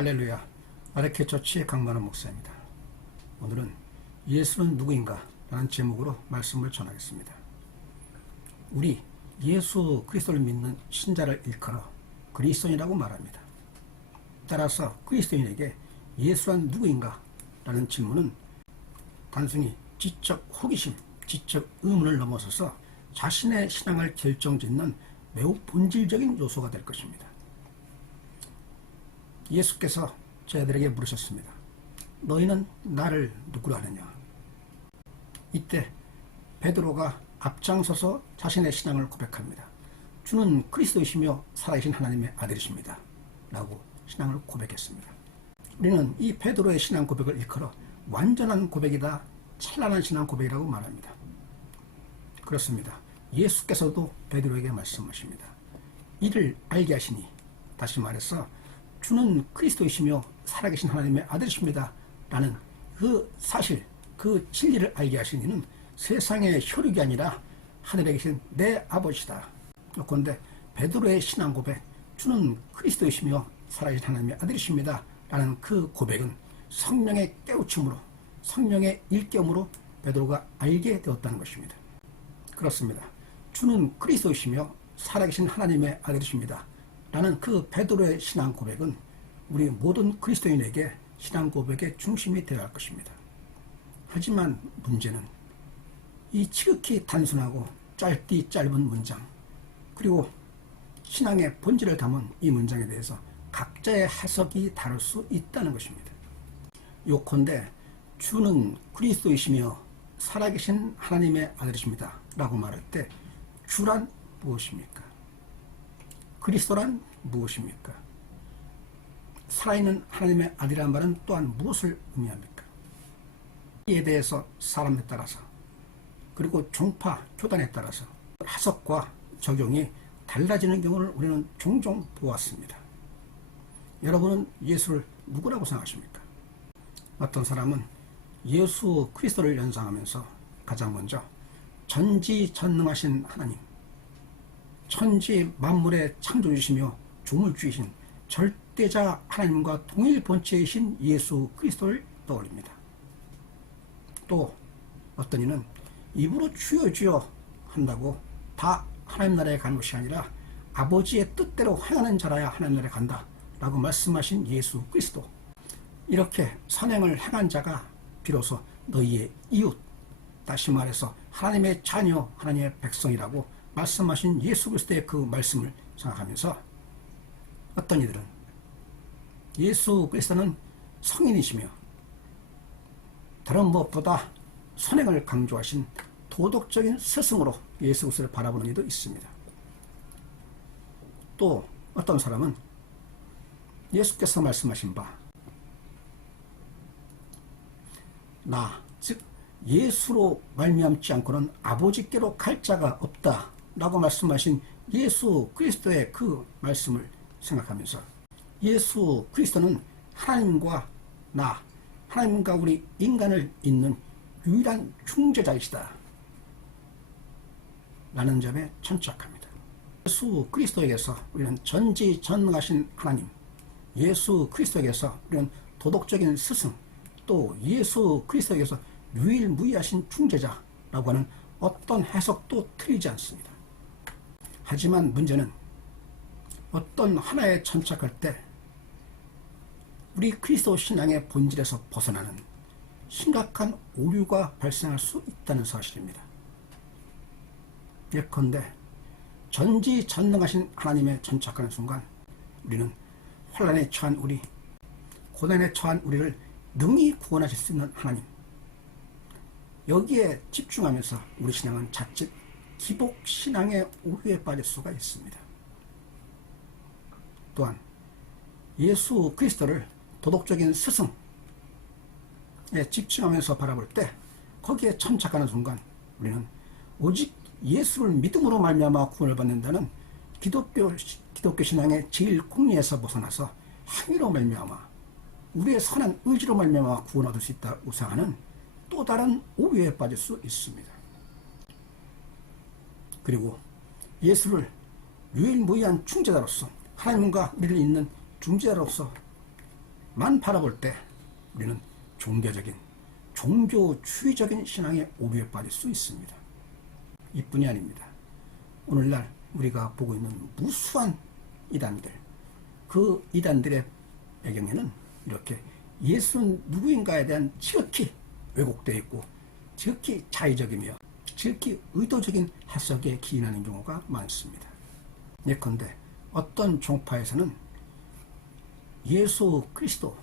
할렐루야. 아르케 처 치의 강만원 목사입니다. 오늘은 예수는 누구인가? 라는 제목으로 말씀을 전하겠습니다. 우리 예수 그리스도를 믿는 신자를 일컬어 그리스도인이라고 말합니다. 따라서 그리스도인에게 예수란 누구인가? 라는 질문은 단순히 지적 호기심, 지적 의문을 넘어서서 자신의 신앙을 결정짓는 매우 본질적인 요소가 될 것입니다. 예수께서 저희들에게 물으셨습니다. 너희는 나를 누구로 하느냐? 이때 베드로가 앞장서서 자신의 신앙을 고백합니다. 주는 그리스도이시며 살아계신 하나님의 아들이십니다. 라고 신앙을 고백했습니다. 우리는 이 베드로의 신앙 고백을 일컬어 완전한 고백이다, 찬란한 신앙 고백이라고 말합니다. 그렇습니다. 예수께서도 베드로에게 말씀하십니다. 이를 알게 하시니 다시 말해서 주는 그리스도이시며 살아계신 하나님의 아들이십니다. 라는 그 사실, 그 진리를 알게 하신 이는 세상의 혈육이 아니라 하늘에 계신 내 아버지다. 그런데 베드로의 신앙 고백, 주는 그리스도이시며 살아계신 하나님의 아들이십니다. 라는 그 고백은 성령의 깨우침으로, 성령의 일깨움으로 베드로가 알게 되었다는 것입니다. 그렇습니다. 주는 그리스도이시며 살아계신 하나님의 아들이십니다. 라는 그 베드로의 신앙 고백은 우리 모든 그리스도인에게 신앙 고백의 중심이 되어야 할 것입니다. 하지만 문제는 이 지극히 단순하고 짧디 짧은 문장 그리고 신앙의 본질을 담은 이 문장에 대해서 각자의 해석이 다를 수 있다는 것입니다. 요컨대 주는 그리스도이시며 살아계신 하나님의 아들이십니다. 라고 말할 때 주란 무엇입니까? 그리스도란 무엇입니까? 살아있는 하나님의 아들이라는 말은 또한 무엇을 의미합니까? 이에 대해서 사람에 따라서 그리고 종파, 교단에 따라서 해석과 적용이 달라지는 경우를 우리는 종종 보았습니다. 여러분은 예수를 누구라고 생각하십니까? 어떤 사람은 예수 그리스도를 연상하면서 가장 먼저 전지전능하신 하나님, 천지 만물의 창조주시며 조물주이신 절대자 하나님과 동일 본체이신 예수 그리스도를 떠올립니다. 또 어떤 이는 입으로 주여 주여 한다고 다 하나님 나라에 가는 것이 아니라 아버지의 뜻대로 행하는 자라야 하나님 나라에 간다 라고 말씀하신 예수 그리스도 이렇게 선행을 행한 자가 비로소 너희의 이웃 다시 말해서 하나님의 자녀 하나님의 백성이라고 말씀하신 예수 그리스도의 그 말씀을 생각하면서 어떤 이들은 예수 그리스도는 성인이시며 다른 무엇보다 선행을 강조하신 도덕적인 스승으로 예수 그리스도를 바라보는 이도 있습니다. 또 어떤 사람은 예수께서 말씀하신 바 나, 즉 예수로 말미암지 않고는 아버지께로 갈 자가 없다 라고 말씀하신 예수 그리스도의 그 말씀을 생각하면서 예수 그리스도는 하나님과 나, 하나님과 우리 인간을 잇는 유일한 중재자이시다. 라는 점에 천착합니다. 예수 그리스도에게서 우리는 전지전능하신 하나님, 예수 그리스도에게서 우리는 도덕적인 스승, 또 예수 그리스도에게서 유일무이하신 중재자라고 하는 어떤 해석도 틀리지 않습니다. 하지만 문제는 어떤 하나에 천착할 때 우리 그리스도 신앙의 본질에서 벗어나는 심각한 오류가 발생할 수 있다는 사실입니다. 예컨대 전지전능하신 하나님의 천착하는 순간 우리는 혼란에 처한 우리, 고난에 처한 우리를 능히 구원하실 수 있는 하나님 여기에 집중하면서 우리 신앙은 자칫 기복 신앙의 오류에 빠질 수가 있습니다. 또한 예수 그리스도를 도덕적인 스승에 집중하면서 바라볼 때 거기에 천착하는 순간 우리는 오직 예수를 믿음으로 말미암아 구원을 받는다는 기독교 기독교 신앙의 제일 공리에서 벗어나서 행위로 말미암아 우리의 선한 의지로 말미암아 구원 얻을 수 있다고 생각하는 또 다른 오해에 빠질 수 있습니다. 그리고 예수를 유일무이한 중재자로서 하나님과 우리를 잇는 중재자로서 만 바라볼 때 우리는 종교적인 종교주의적인 신앙의 오류에 빠질 수 있습니다. 이뿐이 아닙니다. 오늘날 우리가 보고 있는 무수한 이단들 그 이단들의 배경에는 이렇게 예수는 누구인가에 대한 지극히 왜곡되어 있고 지극히 자의적이며 지극히 의도적인 해석에 기인하는 경우가 많습니다. 예컨대 어떤 종파에서는 예수 그리스도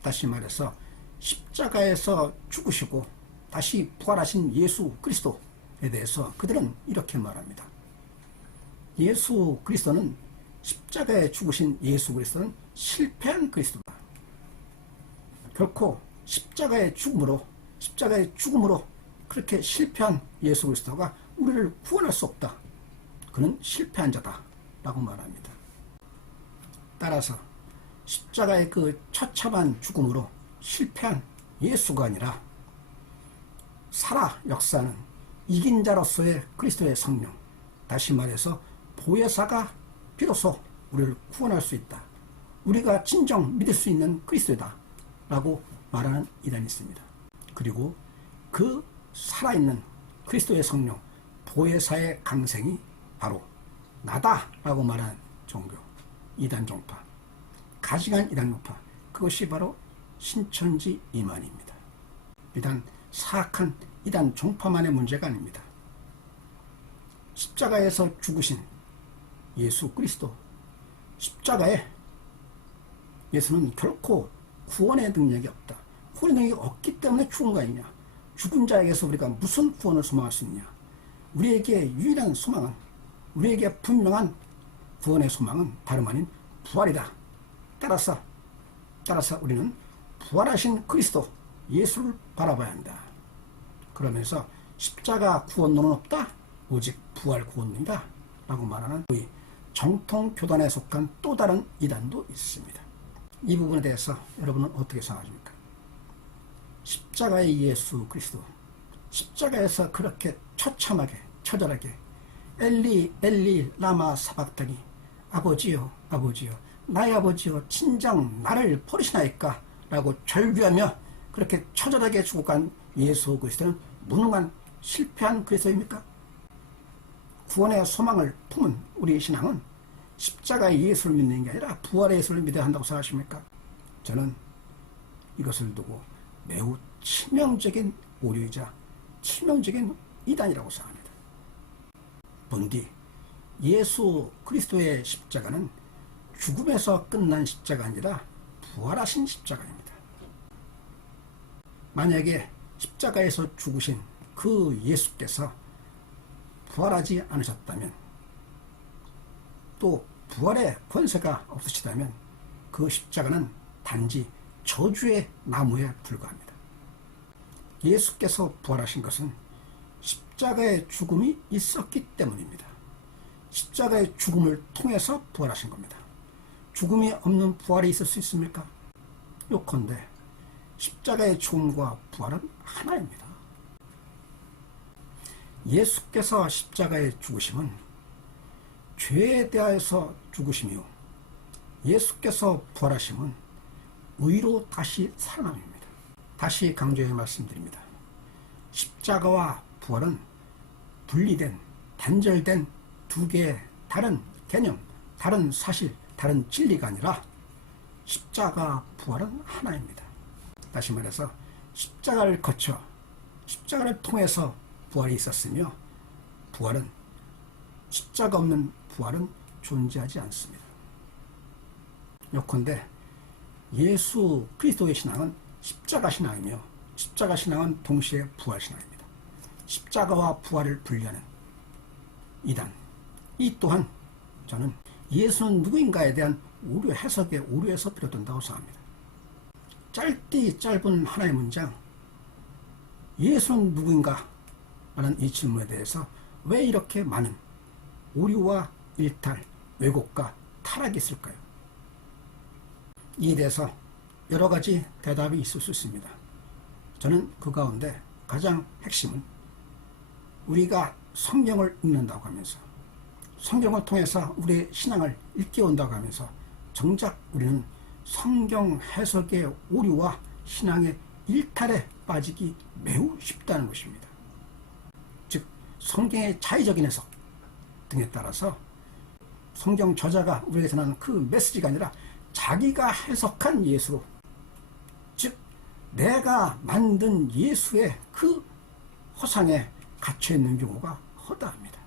다시 말해서 십자가에서 죽으시고 다시 부활하신 예수 그리스도에 대해서 그들은 이렇게 말합니다. 예수 그리스도는 십자가에 죽으신 예수 그리스도는 실패한 그리스도다. 결코 십자가의 죽음으로 십자가의 죽음으로 그렇게 실패한 예수 그리스도가 우리를 구원할 수 없다. 그는 실패한 자다. 라고 말합니다. 따라서 십자가의 그 처참한 죽음으로 실패한 예수가 아니라 살아 역사는 이긴 자로서의 그리스도의 성령 다시 말해서 보혜사가 비로소 우리를 구원할 수 있다. 우리가 진정 믿을 수 있는 그리스도다. 라고 말하는 이단이 있습니다. 그리고 그 살아있는 그리스도의 성령 보혜사의 강생이 바로 나다 라고 말하는 종교 이단 종파 가증한 이단 종파 그것이 바로 신천지 이만입니다. 비단 사악한 이단 종파만의 문제가 아닙니다. 십자가에서 죽으신 예수 그리스도 십자가에 예수는 결코 구원의 능력이 없다. 구원의 능력이 없기 때문에 죽은 거 아니냐. 죽은 자에게서 우리가 무슨 구원을 소망할 수 있냐. 우리에게 유일한 소망은 우리에게 분명한 구원의 소망은 다름 아닌 부활이다. 따라서 따라서 우리는 부활하신 그리스도 예수를 바라봐야 한다. 그러면서 십자가 구원론은 없다. 오직 부활 구원론이다. 라고 말하는 우리 정통 교단에 속한 또 다른 이단도 있습니다. 이 부분에 대해서 여러분은 어떻게 생각하십니까? 십자가의 예수 그리스도 십자가에서 그렇게 처참하게 처절하게 엘리 엘리 라마 사박다니 아버지요 아버지요 나의 아버지요 진정 나를 버리시나이까 라고 절규하며 그렇게 처절하게 죽어간 예수 그리스도는 무능한 실패한 그리스도입니까? 구원의 소망을 품은 우리의 신앙은 십자가의 예수를 믿는 게 아니라 부활의 예수를 믿어야 한다고 생각하십니까? 저는 이것을 두고 매우 치명적인 오류이자 치명적인 이단이라고 생각합니다. 본디 예수 그리스도의 십자가는 죽음에서 끝난 십자가 아니라 부활하신 십자가입니다. 만약에 십자가에서 죽으신 그 예수께서 부활하지 않으셨다면 또 부활의 권세가 없으시다면 그 십자가는 단지 저주의 나무에 불과합니다. 예수께서 부활하신 것은 십자가의 죽음이 있었기 때문입니다. 십자가의 죽음을 통해서 부활하신 겁니다. 죽음이 없는 부활이 있을 수 있습니까? 요컨대 십자가의 죽음과 부활은 하나입니다. 예수께서 십자가에 죽으심은 죄에 대하여서 죽으심이요. 예수께서 부활하심은 의로 다시 살아남입니다. 다시 강조해 말씀드립니다. 십자가와 부활은 분리된, 단절된 두 개의 다른 개념, 다른 사실, 다른 진리가 아니라 십자가 부활은 하나입니다. 다시 말해서 십자가를 거쳐 십자가를 통해서 부활이 있었으며 부활은 십자가 없는 부활은 존재하지 않습니다. 요컨대 예수 그리스도의 신앙은 십자가 신앙이며 십자가 신앙은 동시에 부활 신앙입니다. 십자가와 부활을 분리하는 이단 이 또한 저는 예수는 누구인가에 대한 오류 해석의 오류에서 비롯된다고 생각합니다. 짧디 짧은 하나의 문장 예수는 누구인가? 라는 이 질문에 대해서 왜 이렇게 많은 오류와 일탈, 왜곡과 타락이 있을까요? 이에 대해서 여러 가지 대답이 있을 수 있습니다. 저는 그 가운데 가장 핵심은 우리가 성경을 읽는다고 하면서 성경을 통해서 우리의 신앙을 일깨운다고 하면서 정작 우리는 성경 해석의 오류와 신앙의 일탈에 빠지기 매우 쉽다는 것입니다. 즉 성경의 자의적인 해석 등에 따라서 성경 저자가 우리에게 전하는 그 메시지가 아니라 자기가 해석한 예수로 즉 내가 만든 예수의 그 허상에 갇혀 있는 경우가 허다합니다.